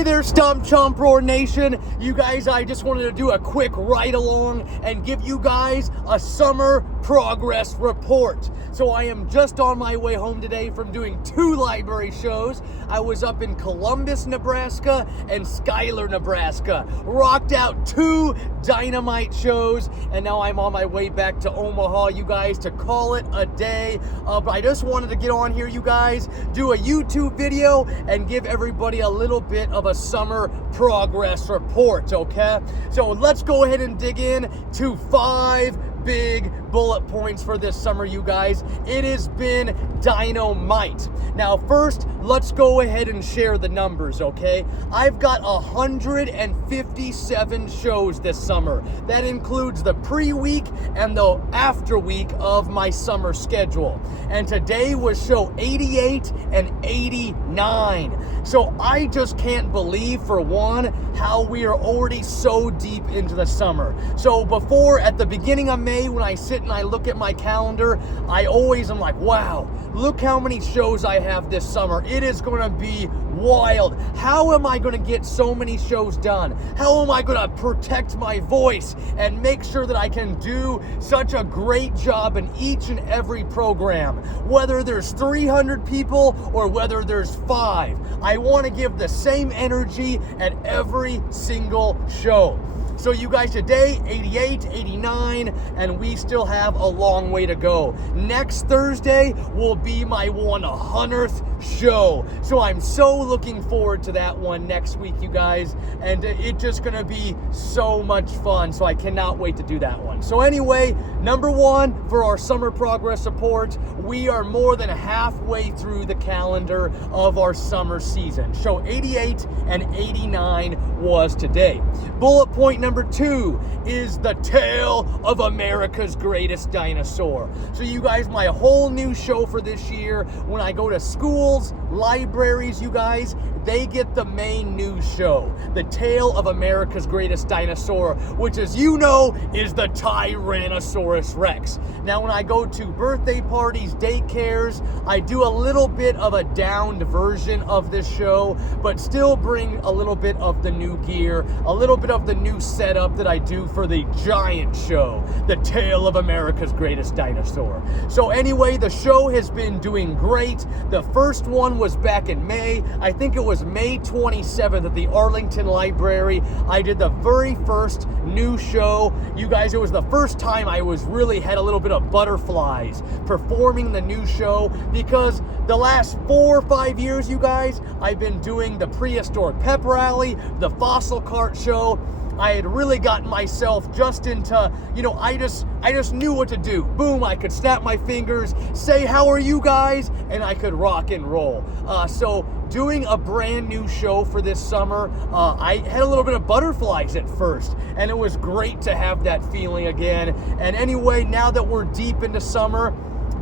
Hey there, Stomp Chomp Roar Nation. You guys, I just wanted to do a quick ride along and give you guys a summer progress report. So I am just on my way home today from doing 2 library shows. I was up in Columbus, Nebraska and Schuyler, Nebraska. Rocked out 2 dynamite shows, and now I'm on my way back to Omaha, you guys, to call it a day. But I just wanted to get on here, you guys, do a YouTube video and give everybody a little bit of a summer progress report, okay? So let's go ahead and dig in to 5 big bullet points for this summer, you guys. It has been dynamite. Now, first, let's go ahead and share the numbers, okay? I've got 157 shows this summer. That includes the pre-week and the after week of my summer schedule. And today was show 88 and 89. So I just can't believe, for one, how we are already so deep into the summer. So before, at the beginning of May, when I sit and I look at my calendar, I always am like, wow, look how many shows I have this summer. It is going to be wild. How am I going to get so many shows done? How am I going to protect my voice and make sure that I can do such a great job in each and every program? Whether there's 300 people or whether there's 5, I want to give the same energy at every single show. So you guys, today, 88, 89, and we still have a long way to go. Next Thursday will be my 100th show. So I'm so looking forward to that one next week, you guys. And it's just going to be so much fun. So I cannot wait to do that one. So anyway, number 1 for our summer progress report, we are more than halfway through the calendar of our summer season. Show 88 and 89 was today. Bullet point number 2 is the tale of America's greatest dinosaur. So you guys, my whole new show for this year, when I go to schools, libraries, you guys, they get the main news show, the tale of America's greatest dinosaur, which, as you know, is the Tyrannosaurus Rex. Now, when I go to birthday parties, daycares, I do a little bit of a downed version of this show, but still bring a little bit of the new gear, a little bit of the new setup that I do for the giant show, the tale of America's greatest dinosaur. So anyway, the show has been doing great. The first one was back in May. I think it was May 27th at the Arlington Library. I did the very first new show. You guys, it was the first time I really had a little bit of butterflies performing the new show, because the last 4 or 5 years, you guys, I've been doing the prehistoric pep rally, the fossil cart show. I had really gotten myself just into, I just knew what to do. Boom, I could snap my fingers, say, how are you guys? And I could rock and roll. So doing a brand new show for this summer, I had a little bit of butterflies at first, and it was great to have that feeling again. And anyway, now that we're deep into summer,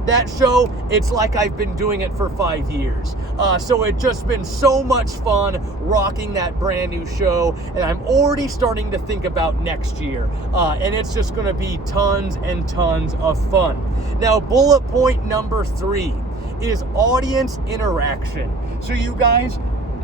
that show, it's like I've been doing it for 5 years. So it's just been so much fun rocking that brand new show, and I'm already starting to think about next year. And it's just gonna be tons and tons of fun. Now, bullet point number 3 is audience interaction. So you guys,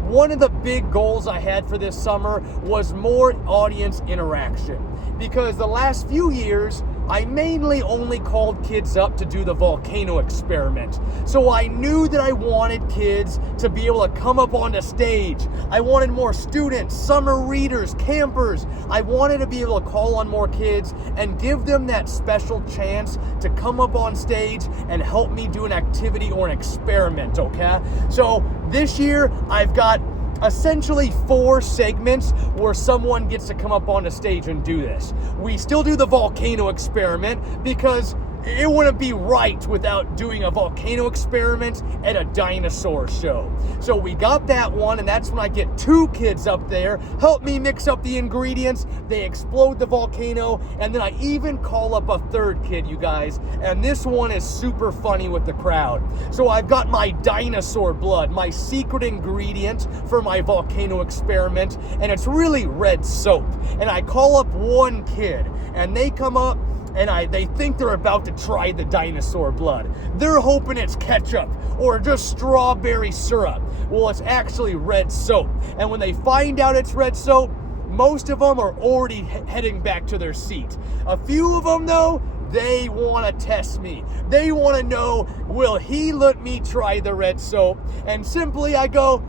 one of the big goals I had for this summer was more audience interaction, because the last few years, I mainly only called kids up to do the volcano experiment. So I knew that I wanted kids to be able to come up onto stage. I wanted more students, summer readers, campers. I wanted to be able to call on more kids and give them that special chance to come up on stage and help me do an activity or an experiment, okay? So this year, I've got essentially 4 segments where someone gets to come up on the stage and do this. We still do the volcano experiment because it wouldn't be right without doing a volcano experiment at a dinosaur show. So we got that one, and that's when I get 2 kids up there, help me mix up the ingredients, they explode the volcano, and then I even call up a 3rd kid, you guys, and this one is super funny with the crowd. So I've got my dinosaur blood, my secret ingredient for my volcano experiment, and it's really red soap. And I call up one kid, and they come up, and they think they're about to try the dinosaur blood. They're hoping it's ketchup or just strawberry syrup. Well, it's actually red soap. And when they find out it's red soap, most of them are already heading back to their seat. A few of them, though, they want to test me. They want to know, will he let me try the red soap? And simply I go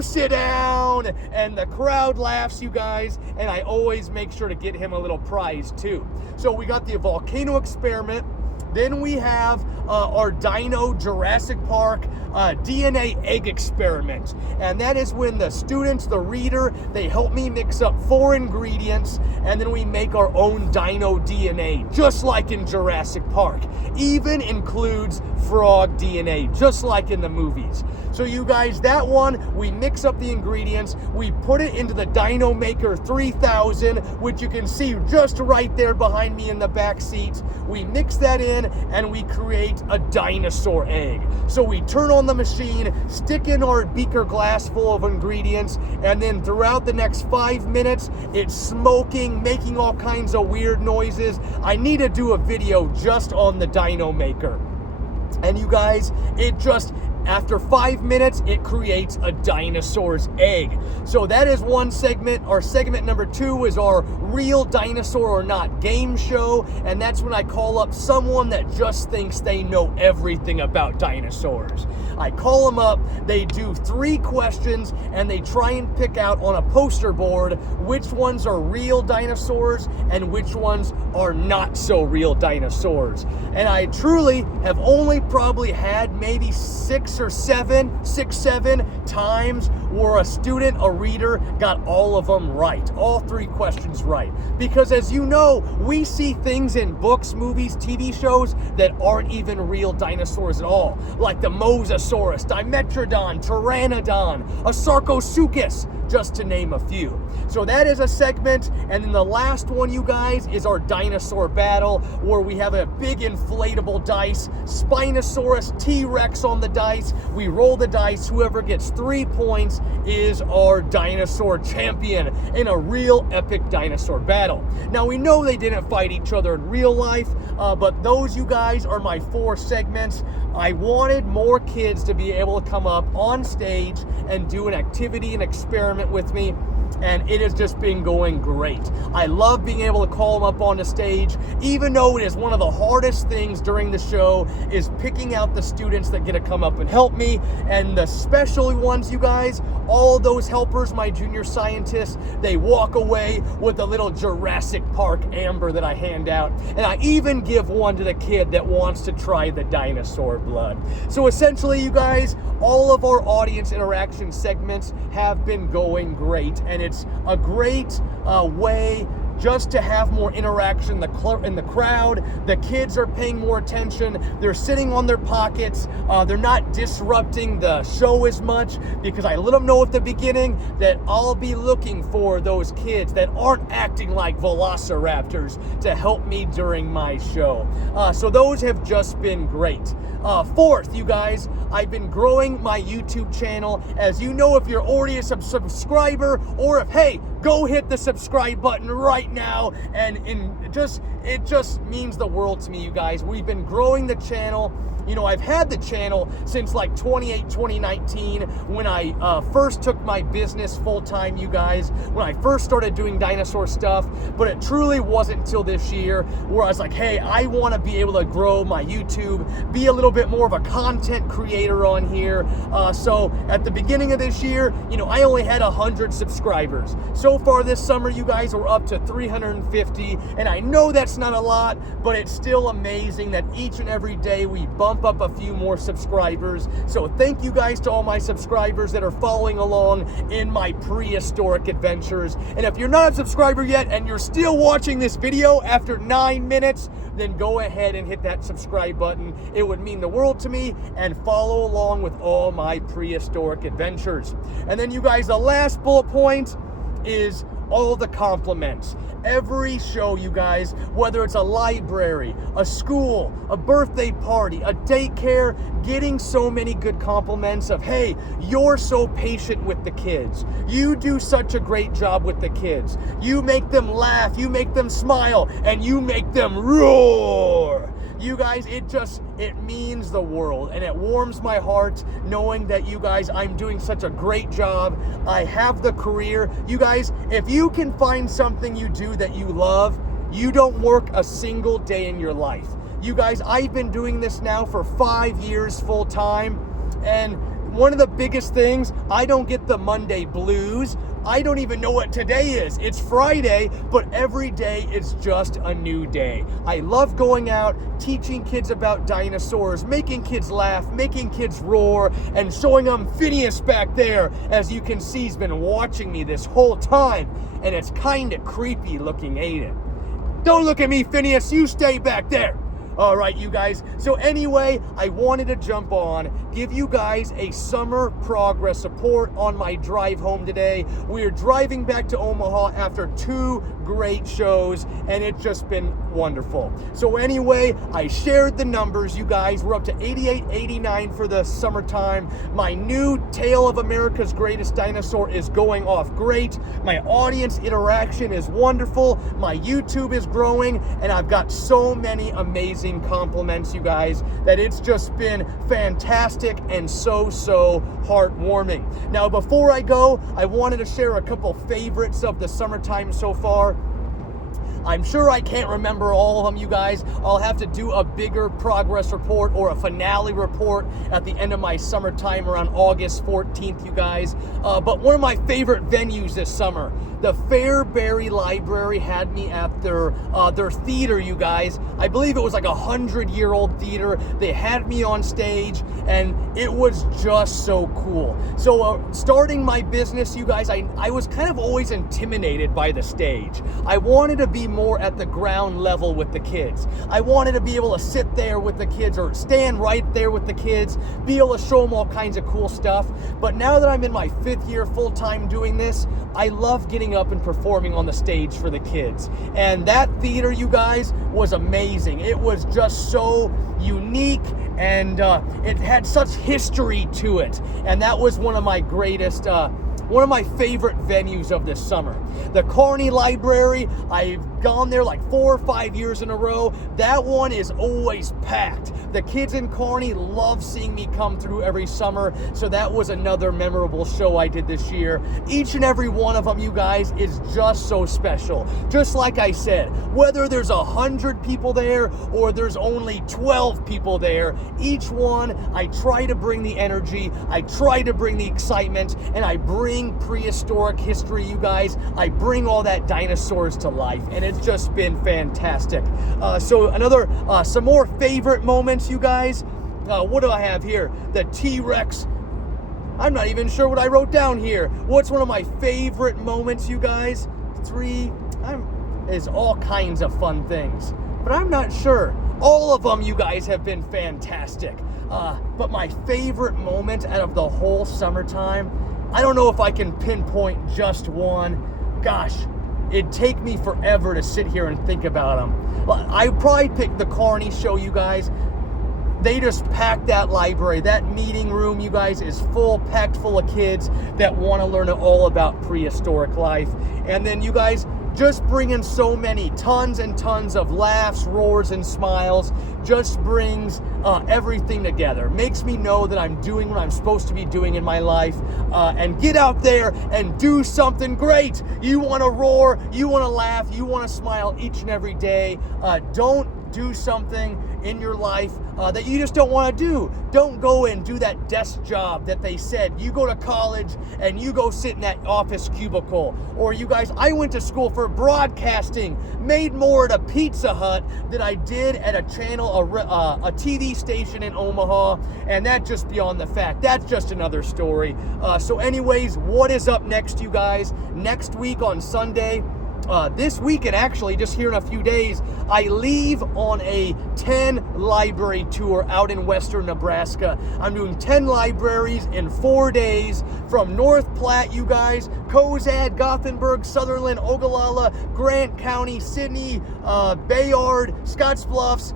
sit down. And the crowd laughs, you guys. And I always make sure to get him a little prize too. So we got the volcano experiment. Then we have our Dino Jurassic Park DNA egg experiment. And that is when the students, the reader, they help me mix up 4 ingredients, and then we make our own dino DNA, just like in Jurassic Park. Even includes frog DNA, just like in the movies. So you guys, that one, we mix up the ingredients, we put it into the Dino Maker 3000, which you can see just right there behind me in the back seat. We mix that in and we create a dinosaur egg. So we turn on the machine, stick in our beaker glass full of ingredients, and then throughout the next 5 minutes, it's smoking, making all kinds of weird noises. I need to do a video just on the Dino Maker. And you guys, after 5 minutes, it creates a dinosaur's egg. So that is one segment. Our segment number 2 is our Real Dinosaur or Not game show. And that's when I call up someone that just thinks they know everything about dinosaurs. I call them up, they do 3 questions, and they try and pick out on a poster board which ones are real dinosaurs and which ones are not so real dinosaurs. And I truly have only probably had maybe 6 or 7 times where a student, a reader, got all of them right, all 3 questions right. Because as you know, we see things in books, movies, TV shows that aren't even real dinosaurs at all, like the Mosasaurus, Dimetrodon, Pteranodon, a Sarcosuchus, just to name a few. So that is a segment. And then the last one, you guys, is our dinosaur battle, where we have a big inflatable dice, Spinosaurus, T-Rex on the dice. We roll the dice. Whoever gets 3 points is our dinosaur champion in a real epic dinosaur battle. Now, we know they didn't fight each other in real life, but those, you guys, are my 4 segments. I wanted more kids to be able to come up on stage and do an activity and experiment with me, and it has just been going great. I love being able to call them up on the stage, even though it is one of the hardest things during the show is picking out the students that get to come up and help me. And the special ones, you guys, all those helpers, my junior scientists, they walk away with a little Jurassic Park amber that I hand out. And I even give one to the kid that wants to try the dinosaur blood. So essentially, you guys, all of our audience interaction segments have been going great, and it's a great way just to have more interaction in the crowd. The kids are paying more attention. They're sitting on their pockets. They're not disrupting the show as much, because I let them know at the beginning that I'll be looking for those kids that aren't acting like velociraptors to help me during my show. So those have just been great. 4th, you guys, I've been growing my YouTube channel. As you know, if you're already a subscriber, or if, hey, go hit the subscribe button right now, and it just means the world to me, you guys. We've been growing the channel. You know, I've had the channel since like 2019 when I first took my business full-time, you guys, when I first started doing dinosaur stuff. But it truly wasn't until this year where I was like, hey, I want to be able to grow my YouTube, be a little bit more of a content creator on here. So at the beginning of this year, you know, I only had 100 subscribers. So far this summer, you guys, we're up to 350, and I know that's not a lot, but it's still amazing that each and every day we bump up a few more subscribers. So thank you guys to all my subscribers that are following along in my prehistoric adventures. And if you're not a subscriber yet and you're still watching this video after 9 minutes, then go ahead and hit that subscribe button. It would mean the world to me, and follow along with all my prehistoric adventures. And then, you guys, the last bullet point is all the compliments. Every show, you guys, whether it's a library, a school, a birthday party, a daycare, getting so many good compliments of, hey, you're so patient with the kids. You do such a great job with the kids. You make them laugh, you make them smile, and you make them roar. You guys, it means the world, and it warms my heart knowing that you guys, I'm doing such a great job. I have the career. You guys, if you can find something you do that you love, you don't work a single day in your life. You guys, I've been doing this now for 5 years full time, and one of the biggest things, I don't get the Monday blues. I don't even know what today is. It's Friday, but every day is just a new day. I love going out, teaching kids about dinosaurs, making kids laugh, making kids roar, and showing them Phineas back there. As you can see, he's been watching me this whole time, and it's kind of creepy looking, ain't it? Don't look at me, Phineas, you stay back there. All right, you guys. So anyway, I wanted to jump on, give you guys a summer progress report on my drive home today. We're driving back to Omaha after 2 great shows, and it's just been wonderful. So anyway, I shared the numbers, you guys. We're up to 88, 89 for the summertime. My new Tale of America's Greatest Dinosaur is going off great. My audience interaction is wonderful. My YouTube is growing, and I've got so many amazing compliments, you guys, that it's just been fantastic and so heartwarming. Now, before I go, I wanted to share a couple favorites of the summertime so far. I'm sure I can't remember all of them, you guys. I'll have to do a bigger progress report or a finale report at the end of my summertime around August 14th, you guys. But one of my favorite venues this summer, the Fairbury Library had me at their theater, you guys. I believe it was like 100-year-old theater. They had me on stage, and it was just so cool. So starting my business, you guys, I was kind of always intimidated by the stage. I wanted to be more at the ground level with the kids. I wanted to be able to sit there with the kids or stand right there with the kids, be able to show them all kinds of cool stuff. But now that I'm in my 5th year full-time doing this, I love getting up and performing on the stage for the kids. And that theater, you guys, was amazing. It was just so unique, and it had such history to it. And that was one of my greatest one of my favorite venues of this summer. The Kearney Library, I've gone there like 4 or 5 years in a row. That one is always packed. The kids in Kearney love seeing me come through every summer, so that was another memorable show I did this year. Each and every one of them, you guys, is just so special. Just like I said, whether there's 100 people there or there's only 12 people there, each one, I try to bring the energy, I try to bring the excitement, and I bring prehistoric history, you guys. I bring all that dinosaurs to life, and it's just been fantastic. So some more favorite moments, you guys. What do I have here? The T-Rex. I'm not even sure what I wrote down here. What's one of my favorite moments, you guys? 3. Is all kinds of fun things, but I'm not sure. All of them, you guys, have been fantastic. But my favorite moment out of the whole summertime, I don't know if I can pinpoint just one. Gosh, it'd take me forever to sit here and think about them. I probably picked the Kearney show, you guys. They just packed that library. That meeting room, you guys, is packed full of kids that want to learn all about prehistoric life. And then, you guys, just bringing so many tons and tons of laughs, roars, and smiles just brings everything together. Makes me know that I'm doing what I'm supposed to be doing in my life, and get out there and do something great. You want to roar, you want to laugh, you want to smile each and every day. Don't do something in your life that you just don't want to do. Don't go and do that desk job that they said. You go to college and you go sit in that office cubicle. Or you guys, I went to school for broadcasting, made more at a Pizza Hut than I did at a channel, a TV station in Omaha, and that's just beyond the fact. That's just another story. So anyways, what is up next, you guys? Next week on Sunday, This weekend, actually, just here in a few days, I leave on a 10 library tour out in western Nebraska. I'm doing 10 libraries in 4 days from North Platte, you guys, Cozad, Gothenburg, Sutherland, Ogallala, Grant County, Sidney, Bayard, Scottsbluffs,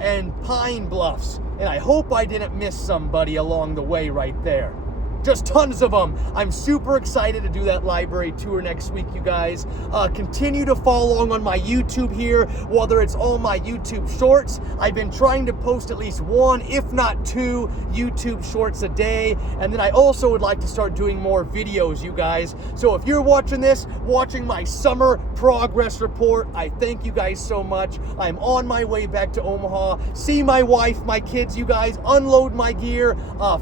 and Pine Bluffs. And I hope I didn't miss somebody along the way right there. Just tons of them. I'm super excited to do that library tour next week, you guys. Continue to follow along on my YouTube here, whether it's all my YouTube shorts. I've been trying to post at least 1, if not 2, YouTube shorts a day. And then I also would like to start doing more videos, you guys. So if you're watching this, watching my summer progress report, I thank you guys so much. I'm on my way back to Omaha. See my wife, my kids, you guys, unload my gear,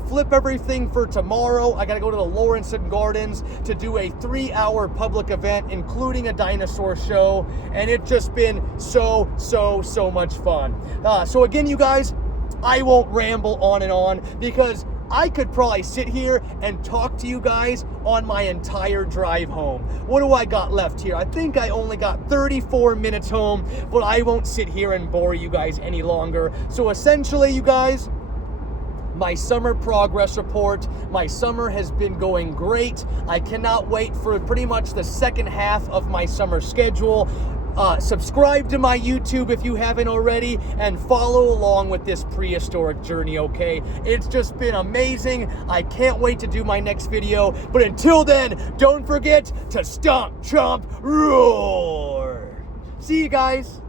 flip everything for tomorrow. I got to go to the Lawrenson Gardens to do a 3-hour public event, including a dinosaur show. And it's just been so much fun. So again, you guys, I won't ramble on and on because I could probably sit here and talk to you guys on my entire drive home. What do I got left here? I think I only got 34 minutes home, but I won't sit here and bore you guys any longer. So essentially, you guys, my summer progress report. My summer has been going great. I cannot wait for pretty much the second half of my summer schedule. Subscribe to my YouTube if you haven't already, and follow along with this prehistoric journey, okay? It's just been amazing. I can't wait to do my next video. But until then, don't forget to stomp, chomp, roar. See you guys.